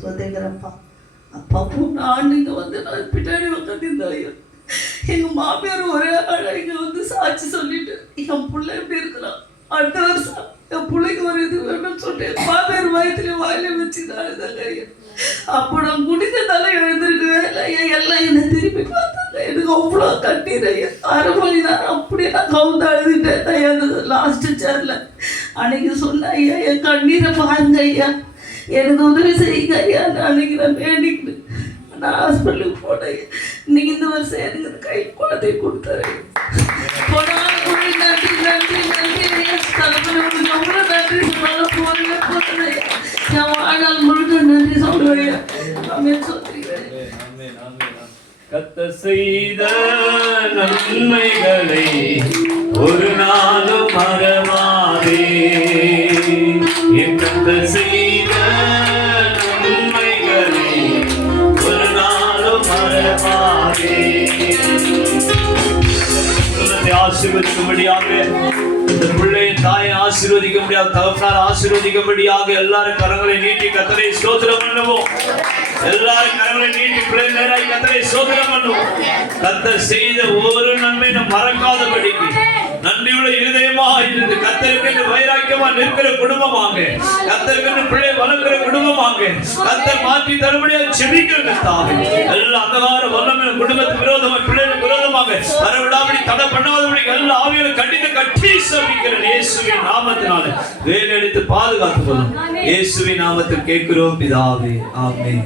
சோதரிக்கிறப்பா. அப்பாவும் நான் இங்கே வந்து நான் பின்னாடி உட்காந்துருந்தேன். எங்கள் மாமியார் ஒரே ஆள் இங்கே வந்து சாட்சி சொல்லிட்டு என் பிள்ளை எப்படி இருக்கிறான், அடுத்த வருஷம் என் பிள்ளைக்கு ஒரு இது வேணும்னு சொல்லிட்டு மாமியார் வயத்துல வாயில வச்சு தாங்க. அப்போ நான் குடித்ததால எழுந்திருக்கவே இல்லை. எல்லாம் என்னை திரும்பி பார்த்தாங்க. எனக்கு அவ்வளோ கண்ணீரையா 1/2 மணி நேரம் அப்படியே நான் கவுந்து அழுதுட்டேன் அந்த லாஸ்ட் சேர்ல. அன்னைக்கு சொன்னேன், ஐயா என் கண்ணீரை பாருங்க ஐயா, எனக்கு உதவி செய்யுங்க ஐயா. அன்னைக்கு நான் வேண்டிக்கிட்டு நான் ஹாஸ்பிட்டலுக்கு போனேன். இன்னைக்கு இந்த வருஷம் எனக்கு இந்த கை குழந்தைய கொடுத்தாரு. நன்றி நன்றி நன்றி ஐயா. தலைமுறை எவ்வளோ நன்றி சொன்னாலும் போறேன் போறேன். நான் வாழ்நாள் முழுக்க நன்றி சொல்லுவேன். அப்படின்னு சொல்றீங்க. கர்த்தர் செய்த நன்மைகளை ஒரு நாளும் மறவாதே. கர்த்தர் செய்த நன்மைகளை ஒரு நாளும் மறவாதே. ஆசீர்வதிக்கும்படியாக இந்த பிள்ளையை தாயை ஆசீர்வதிக்க முடியாது, தகப்பனார் ஆசீர்வதிக்கும்படியாக எல்லாரும் கரங்களை நீட்டி கர்த்தரை ஸ்தோத்திரம் பண்ணுவோம். எல்லாரும் கரங்களை நீட்டி பிள்ளை நேராய் கர்த்தரை ஸ்தோத்திரம் பண்ணுவோம். கர்த்தர் செய்த ஒரு நன்மை நாம் மறக்காதபடிக்கு நன்றியுள்ள இருதயமாக இருந்து கர்த்தருக்கு வைராக்கியமா நிற்கிற குடும்பமாக, கர்த்தருக்கு பிள்ளை வளர்க்கிற குடும்பமாக கர்த்தர் மாற்றி தரும்படியாக செபிக்கிற தாவே எல்லா அந்தகார வல்லமை குடும்பத்துக்கு விரோதமாக பிள்ளைகளுக்கு விரோதமாக வரவிடாமடி தடை பண்ணாதபடி எல்லா ஆவிகளை கண்டித்து கட்டி சபிக்கிற இயேசுவின் நாமத்தினாலே வேலை எடுத்து பாதுகாத்துக் கொள்ளும். இயேசுவின் நாமத்தில் கேட்கிறோம் பிதாவே, ஆமென்.